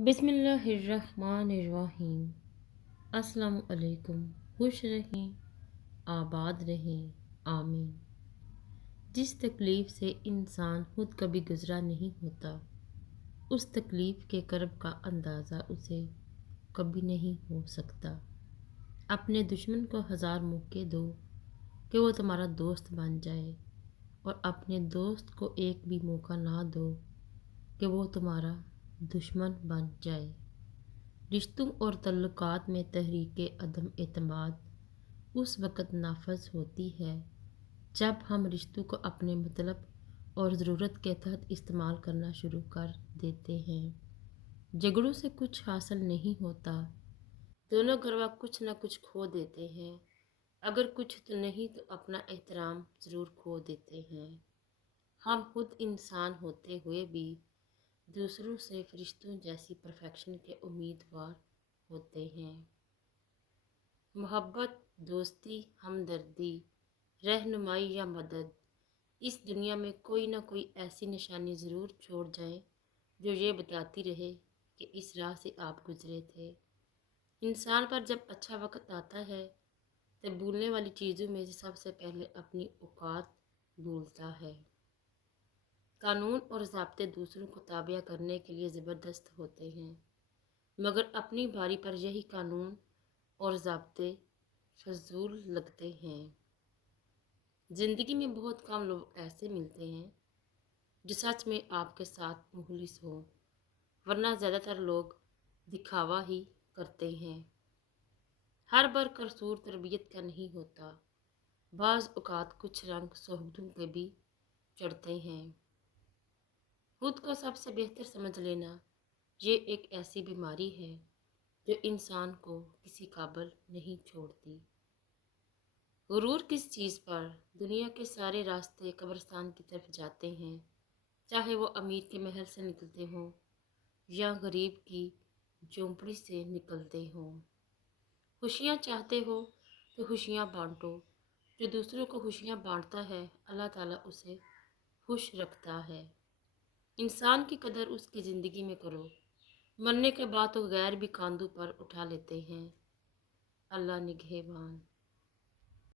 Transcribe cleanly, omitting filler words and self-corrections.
बिस्मिल्लाहिर्रहमानिर्रहीम। अस्सलामु अलैकुम। खुश रहें, आबाद रहें, आमीन। जिस तकलीफ़ से इंसान खुद कभी गुज़रा नहीं होता, उस तकलीफ़ के कर्ब का अंदाज़ा उसे कभी नहीं हो सकता। अपने दुश्मन को 1000 मौके दो कि वो तुम्हारा दोस्त बन जाए, और अपने दोस्त को एक भी मौका ना दो कि वो तुम्हारा दुश्मन बन जाए। रिश्तों और तल्लुकात में तहरीक अदम एतमाद उस वक़्त नाफज होती है जब हम रिश्तों को अपने मतलब और ज़रूरत के तहत इस्तेमाल करना शुरू कर देते हैं। झगड़ों से कुछ हासिल नहीं होता, दोनों घरवा कुछ ना कुछ खो देते हैं। अगर कुछ तो नहीं तो अपना एहतराम ज़रूर खो देते हैं। हम खुद इंसान होते हुए भी दूसरों से फरिश्तों जैसी परफेक्शन के उम्मीदवार होते हैं। मोहब्बत, दोस्ती, हमदर्दी, रहनुमाई या मदद, इस दुनिया में कोई ना कोई ऐसी निशानी ज़रूर छोड़ जाए जो ये बताती रहे कि इस राह से आप गुजरे थे। इंसान पर जब अच्छा वक्त आता है तो भूलने वाली चीज़ों में से सबसे पहले अपनी औकात भूलता है। कानून और ज़ाब्ते दूसरों को ताबिया करने के लिए ज़बरदस्त होते हैं, मगर अपनी बारी पर यही कानून और ज़ाब्ते फजूल लगते हैं। ज़िंदगी में बहुत कम लोग ऐसे मिलते हैं जो सच में आपके साथ मुखलिस हो, वरना ज़्यादातर लोग दिखावा ही करते हैं। हर बार कसूर तरबियत का नहीं होता, बाज़ औक़ात कुछ रंग सोहबतों पे भी चढ़ते हैं। खुद को सबसे बेहतर समझ लेना ये एक ऐसी बीमारी है जो इंसान को किसी काबिल नहीं छोड़ती। गुरूर किस चीज़ पर दुनिया के सारे रास्ते कब्रिस्तान की तरफ जाते हैं, चाहे वो अमीर के महल से निकलते हों या गरीब की झोंपड़ी से निकलते हों। खुशियाँ चाहते हो तो खुशियाँ बांटो। जो दूसरों को खुशियाँ बांटता है अल्लाह ताला उसे खुश रखता है। इंसान की कदर उसकी ज़िंदगी में करो, मरने के बाद तो गैर भी कांधों पर उठा लेते हैं। अल्लाह निगहबान।